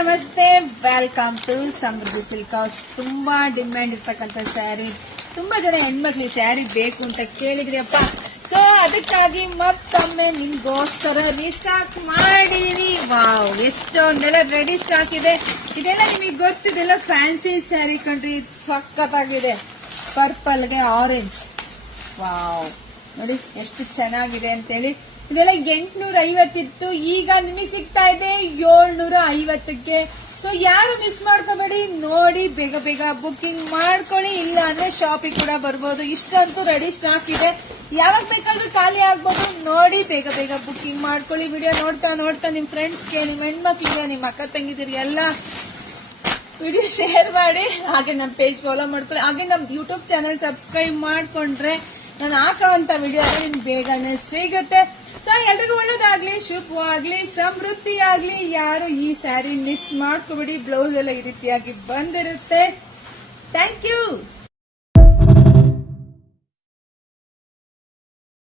ನಮಸ್ತೆ, welcome to Samruddhi silk house. ತುಂಬಾ demand ಇರ್ತಕ್ಕಂಥ ಸ್ಯಾರಿ, ತುಂಬಾ ಜನ ಹೆಣ್ಮಕ್ಳು ಸ್ಯಾರಿ ಬೇಕು ಅಂತ ಕೇಳಿದ್ರಿಯಪ್ಪ. ಸೊ ಅದಕ್ಕಾಗಿ ಮತ್ತೊಮ್ಮೆ ನಿಮ್ಗೋಸ್ಕರ ರೀಸ್ಟಾಕ್ ಮಾಡಿದೀನಿ. ವಾವ್, ಎಷ್ಟೊಂದೆಲ್ಲ ರೆಡಿ ಸ್ಟಾಕ್ ಇದೆ. ಇದೆಲ್ಲ ನಿಮಗೆ ಗೊತ್ತಿದೆಲ್ಲ ಫ್ಯಾನ್ಸಿ ಸ್ಯಾರಿ ಕಣ್ರಿ, ಸಖತ್ತಾಗಿದೆ. ಪರ್ಪಲ್ಗೆ ಆರೆಂಜ್, ವಾವ್ ನೋಡಿ ಎಷ್ಟು ಚೆನ್ನಾಗಿದೆ ಅಂತೇಳಿ. ಇದೆಲ್ಲ 850 ಇತ್ತು, ಈಗ ನಿಮಗೆ ಸಿಗ್ತಾ ಇದೆ 750ಕ್ಕೆ. ಸೊ ಯಾರು ಮಿಸ್ ಮಾಡ್ಕೋಬೇಡಿ, ನೋಡಿ ಬೇಗ ಬೇಗ ಬುಕ್ಕಿಂಗ್ ಮಾಡ್ಕೊಳ್ಳಿ. ಇಲ್ಲ ಅಂದ್ರೆ ಶಾಪಿಗೆ ಕೂಡ ಬರ್ಬೋದು. ಇಷ್ಟಂತೂ ರೆಡಿ ಸ್ಟಾಕ್ ಇದೆ, ಯಾವಾಗ ಬೇಕಾದ್ರೂ ಖಾಲಿ ಆಗ್ಬೋದು. ನೋಡಿ ಬೇಗ ಬೇಗ ಬುಕ್ಕಿಂಗ್ ಮಾಡ್ಕೊಳ್ಳಿ. ವಿಡಿಯೋ ನೋಡ್ತಾ ನೋಡ್ತಾ ನಿಮ್ ಫ್ರೆಂಡ್ಸ್ಗೆ, ನಿಮ್ ಹೆಣ್ಮಕ್ಳಿಗೆ, ನಿಮ್ ಅಕ್ಕ ತಂಗಿದಿರಿ ಎಲ್ಲ ವಿಡಿಯೋ ಶೇರ್ ಮಾಡಿ. ಹಾಗೆ ನಮ್ ಪೇಜ್ ಫಾಲೋ ಮಾಡ್ಕೊಳ್ಳಿ. ಹಾಗೆ ನಮ್ ಯೂಟ್ಯೂಬ್ ಚಾನಲ್ ಸಬ್ಸ್ಕ್ರೈಬ್ ಮಾಡ್ಕೊಂಡ್ರೆ ನಾನು ಹಾಕೋಂತ ವಿಡಿಯೋ ನಿಮ್ಗೆ ಬೇಗನೆ ಸಿಗುತ್ತೆ. ಸೊ ಎಲ್ರಿಗೂ ಒಳ್ಳೇದಾಗ್ಲಿ, ಶುಭವಾಗ್ಲಿ, ಸಮೃದ್ಧಿ ಆಗ್ಲಿ. ಯಾರು ಈ ಸ್ಯಾರಿ ಮಿಸ್ ಮಾಡ್ಕೋಬೇಡಿ. ಬ್ಲೌಸ್ ಎಲ್ಲ ಈ ರೀತಿಯಾಗಿ ಬಂದಿರುತ್ತೆ.